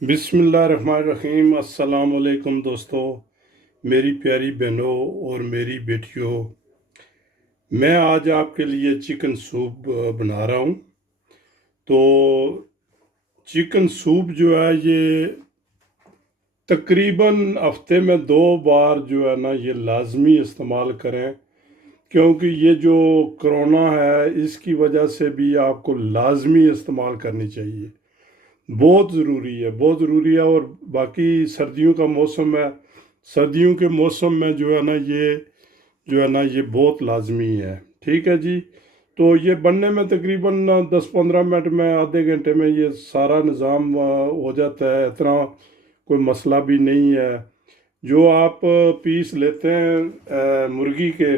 बिस्मिल्लाहिर्रहमानिर्रहीम। अस्सलाम वालेकुम दोस्तों, मेरी प्यारी बहनों और मेरी बेटियों। मैं आज आपके लिए चिकन सूप बना रहा हूँ। तो चिकन सूप जो है ये तकरीबन हफ्ते में 2 बार जो है ना ये लाजमी इस्तेमाल करें, क्योंकि ये जो कोरोना है इसकी वजह से भी आपको लाजमी इस्तेमाल करनी चाहिए। बहुत ज़रूरी है, बहुत ज़रूरी है। और बाकी सर्दियों का मौसम है, सर्दियों के मौसम में जो है ना ये जो है ना ये बहुत लाजमी है। ठीक है जी। तो ये बनने में तकरीबन 10-15 मिनट में, आधे घंटे में ये सारा निज़ाम हो जाता है। इतना कोई मसला भी नहीं है। जो आप पीस लेते हैं मुर्गी के,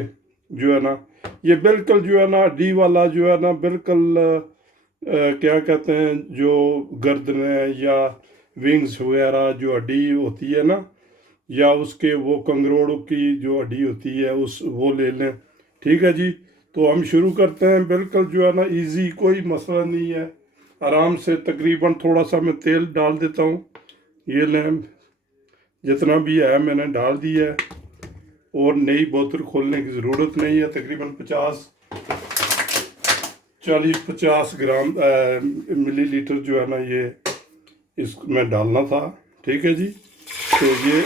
जो है ना ये बिल्कुल जो है ना हड्डी वाला जो है ना बिल्कुल क्या कहते हैं, जो गर्दन है या विंग्स वगैरह जो हड्डी होती है ना, या उसके वो कंगरोड़ की जो हड्डी होती है उस वो ले लें। ठीक है जी। तो हम शुरू करते हैं। बिल्कुल जो है ना इजी, कोई मसला नहीं है। आराम से तकरीबन थोड़ा सा मैं तेल डाल देता हूँ। ये लें, जितना भी है मैंने डाल दिया है। और नई बोतल खोलने की ज़रूरत नहीं है। तकरीबन 40-50 ग्राम मिलीलीटर जो है ना ये इसमें डालना था। ठीक है जी। तो ये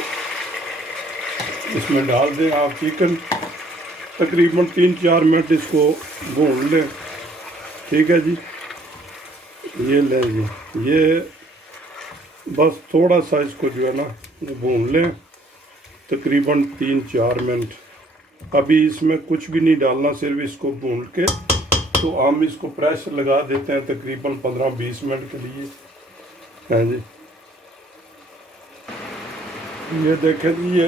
इसमें डाल दें आप चिकन। तकरीबन 3-4 मिनट इसको भून लें। ठीक है जी। ये लें जी, ये बस थोड़ा सा इसको जो है ना भून लें, तकरीबन 3-4 मिनट। अभी इसमें कुछ भी नहीं डालना, सिर्फ इसको भून के तो हम इसको प्रेशर लगा देते हैं तकरीबन 15-20 मिनट के लिए। हैं जी। ये देखें जी, ये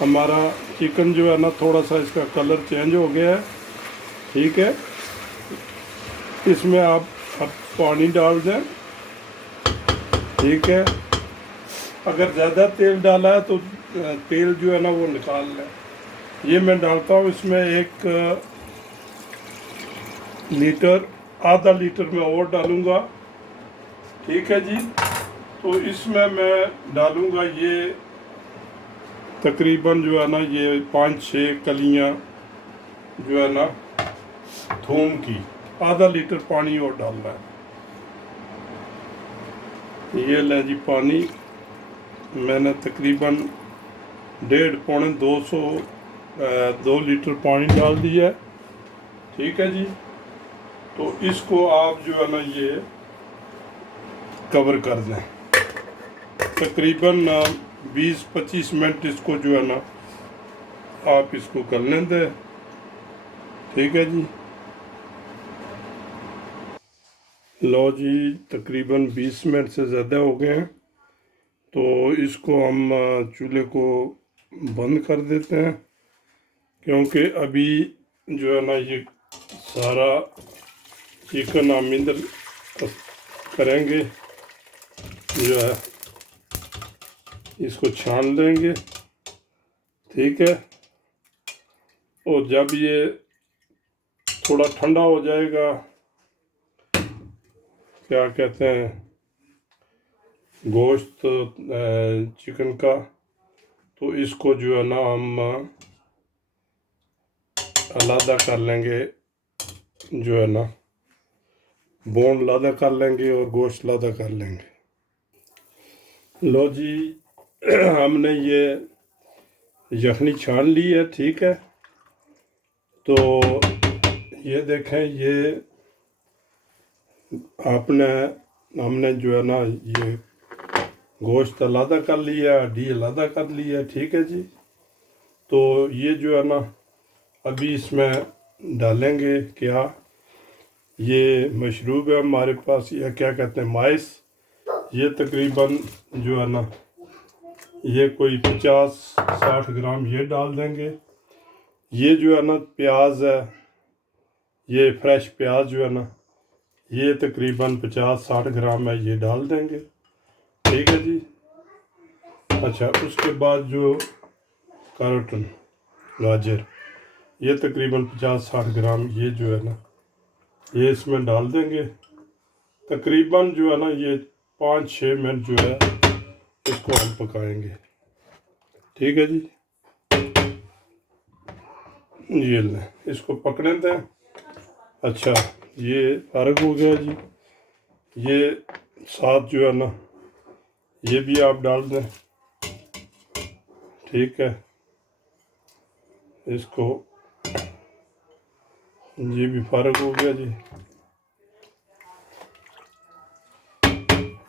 हमारा चिकन जो है ना थोड़ा सा इसका कलर चेंज हो गया है। ठीक है। इसमें आप अब पानी डाल दें। ठीक है। अगर ज़्यादा तेल डाला है तो तेल जो है ना वो निकाल लें। ये मैं डालता हूँ इसमें 1 लीटर, आधा लीटर में और डालूँगा। ठीक है जी। तो इसमें मैं डालूँगा ये तकरीबन जो है ना ये 5-6 कलियाँ जो है ना थूम की। आधा लीटर पानी और डालना है। ये ले जी पानी, मैंने तकरीबन 2 लीटर पानी डाल दिया है। ठीक है जी। तो इसको आप जो है ना ये कवर कर दें। तकरीबन 20-25 मिनट इसको जो है ना आप इसको कर लें दें। ठीक है जी। लो जी, तकरीबन 20 मिनट से ज़्यादा हो गए हैं। तो इसको हम चूल्हे को बंद कर देते हैं, क्योंकि अभी जो है ना ये सारा चिकन हम इधर करेंगे, जो है इसको छान देंगे। ठीक है। और जब ये थोड़ा ठंडा हो जाएगा, क्या कहते हैं, गोश्त चिकन का, तो इसको जो है ना हम अलग कर लेंगे। जो है ना बोन अलग कर लेंगे और गोश्त अलग कर लेंगे। लो जी, हमने ये यखनी छान ली है। ठीक है। तो ये देखें, ये हमने जो है ना ये गोश्त अलग कर लिया, हड्डी अलग कर लिया है। ठीक है जी। तो ये जो है ना अभी इसमें डालेंगे क्या, ये मशरूब है हमारे पास, या क्या कहते हैं, माइस। ये तकरीबन जो है ना ये कोई 50-60 ग्राम ये डाल देंगे। ये जो है ना प्याज है, ये फ्रेश प्याज जो है ना ये तकरीबन 50-60 ग्राम है, ये डाल देंगे। ठीक है जी। अच्छा, उसके बाद जो कैरोटन, गाजर, ये तकरीबन 50-60 ग्राम ये जो है ना ये इसमें डाल देंगे। तकरीबन जो है ना ये 5-6 मिनट जो है इसको हम पकाएंगे। ठीक है जी, ये लें, इसको पकने दें। अच्छा, ये फारग हो गया जी। ये साथ जो है ना, ये भी आप डाल दें। ठीक है, इसको, ये भी फारग हो गया जी।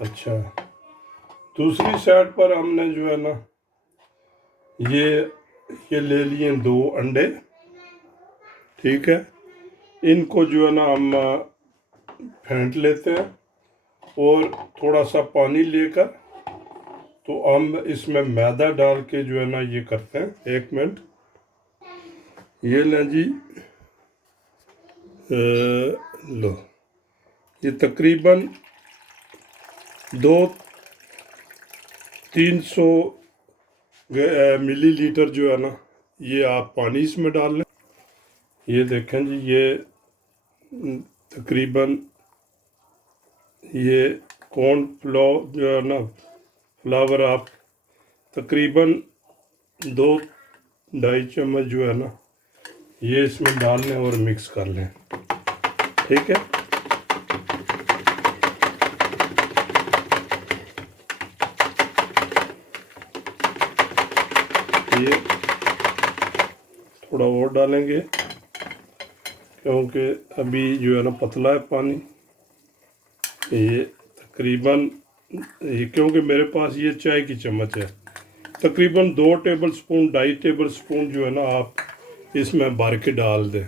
अच्छा, दूसरी साइड पर हमने जो है ना ये ले लिए 2 अंडे। ठीक है, इनको जो है ना हम फेंट लेते हैं और थोड़ा सा पानी लेकर तो हम इसमें मैदा डाल के जो है ना ये करते हैं। 1 मिनट, ये लें जी। लो, ये तकरीबन 200-300 मिलीलीटर जो है ना, ये आप पानी इसमें डाल लें। ये देखें जी, ये तकरीबन ये कॉर्न फ्लोर जो है ना, फ्लावर आप तकरीबन 2-2.5 चम्मच जो है ना ये इसमें डाल लें और मिक्स कर लें। ठीक है, ये थोड़ा और डालेंगे क्योंकि अभी जो है ना पतला है पानी। ये तकरीबन, ये क्योंकि मेरे पास ये चाय की चम्मच है, तकरीबन 2 टेबल स्पून 2.5 टेबल स्पून जो है ना आप इसमें भर के डाल दें।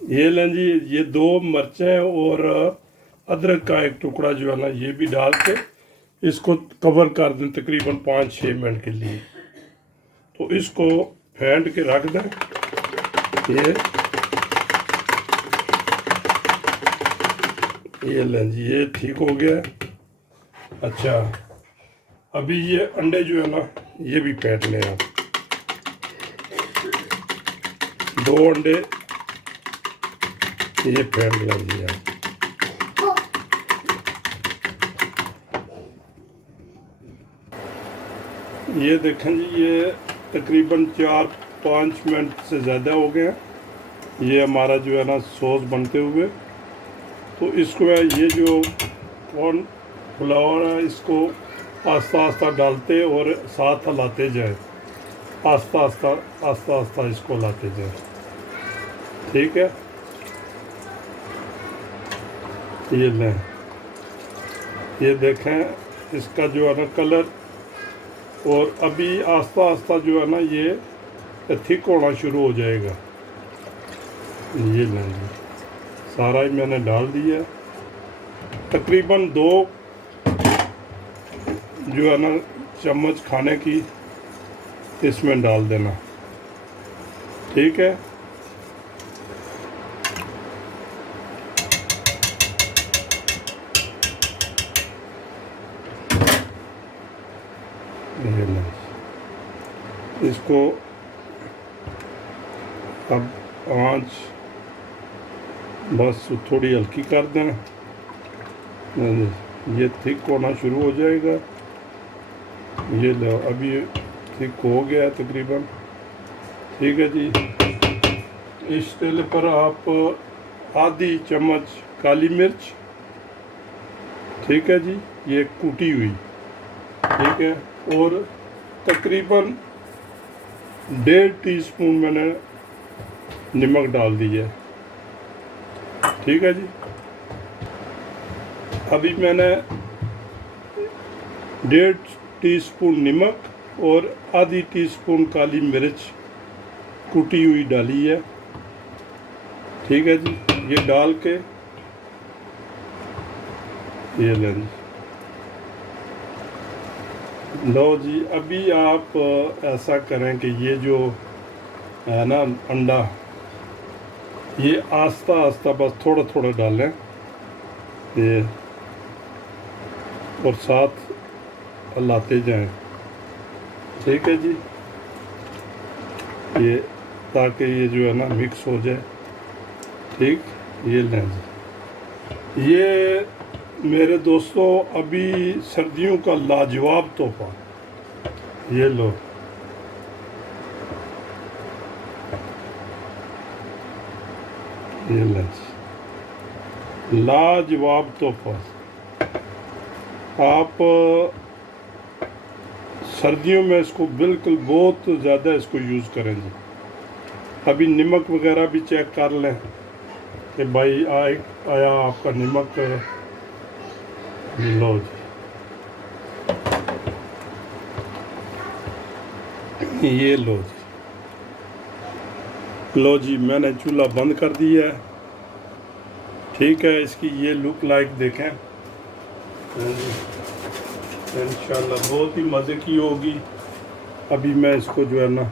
ये लें जी, ये 2 मिर्चें और अदरक का 1 टुकड़ा जो है ना ये भी डाल के इसको कवर कर दें तकरीबन 5-6 मिनट के लिए। तो इसको फेंट के रख दें। ये लें जी, ये ठीक हो गया। अच्छा, अभी ये अंडे जो है ना ये भी फेंट लें आप। 2 अंडे ये फेंट लें जी आप। ये देखें जी, ये तकरीबन 4-5 मिनट से ज़्यादा हो गए हैं ये हमारा जो है ना सॉस बनते हुए। तो इसको ये जो कॉर्न फ्लावर है इसको आस्ता आस्ता डालते और साथ हिलाते जाए, आस्ता आस्ता इसको लाते जाए। ठीक है, ये लें, ये देखें इसका जो है ना कलर, और अभी आस्ता आस्ता जो है ना ये थिक होना शुरू हो जाएगा। ये लें जी, सारा ही मैंने डाल दिया। तकरीबन 2 जो है ना चम्मच खाने की इसमें डाल देना। ठीक है, ये लें, इसको अब आँच बस थोड़ी हल्की कर दें। ये थिक होना शुरू हो जाएगा। ये लो, अभी थिक हो गया तकरीबन। ठीक है जी, इस तेल पर आप आधी चम्मच काली मिर्च, ठीक है जी, ये कूटी हुई, ठीक है, और तकरीबन 1.5 टीस्पून मैंने नमक डाल दी है। ठीक है जी, अभी मैंने 1.5 टीस्पून नमक और आधी टीस्पून काली मिर्च कूटी हुई डाली है। ठीक है जी, ये डाल के ये लें, लो जी। अभी आप ऐसा करें कि ये जो है ना अंडा, ये आस्ता आस्ता बस थोड़ा थोड़ा डालें ये, और साथ हिलाते जाएं। ठीक है जी, ये ताकि ये जो है ना मिक्स हो जाए। ठीक, ये लें जी, ये मेरे दोस्तों, अभी सर्दियों का लाजवाब तोहफा, ये लो। ये लो, लाजवाब तोहफा। आप सर्दियों में इसको बिल्कुल बहुत ज़्यादा इसको यूज़ करें जी। अभी नमक वगैरह भी चेक कर लें कि भाई आया आपका नमक। लो जी, ये लो जी। लो जी, मैंने चूल्हा बंद कर दिया है। ठीक है, इसकी ये लुक लाइक देखें। इंशाल्लाह बहुत ही मज़े की होगी। अभी मैं इसको जो है ना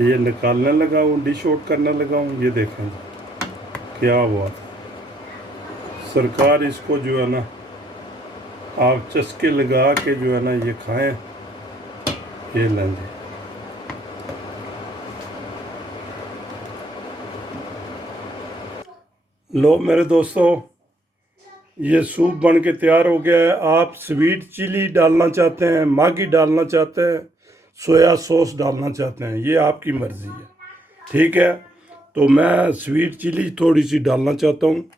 ये निकालने लगा हूँ, डिश आउट करने लगा हूँ। ये देखें क्या हुआ सरकार, इसको जो है ना आप चस्के लगा के जो है ना ये खाएं। ये लें जी। लो मेरे दोस्तों, ये सूप बन के तैयार हो गया है। आप स्वीट चिली डालना चाहते हैं, मैगी डालना चाहते हैं, सोया सॉस डालना चाहते हैं, ये आपकी मर्ज़ी है। ठीक है, तो मैं स्वीट चिली थोड़ी सी डालना चाहता हूँ।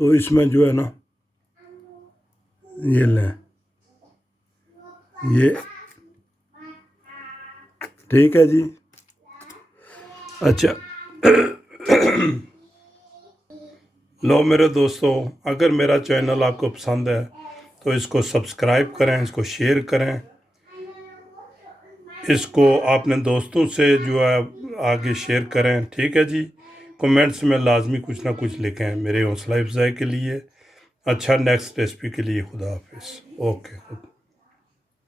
तो इसमें जो है ना ये लें, ये ठीक है जी। अच्छा, लो मेरे दोस्तों, अगर मेरा चैनल आपको पसंद है तो इसको सब्सक्राइब करें, इसको शेयर करें, इसको अपने दोस्तों से जो है आगे शेयर करें। ठीक है जी, कमेंट्स में लाजमी कुछ ना कुछ लिखें मेरे हौसला अफजाई के लिए। अच्छा, नेक्स्ट रेसिपी के लिए खुदा हाफिज़। ओके।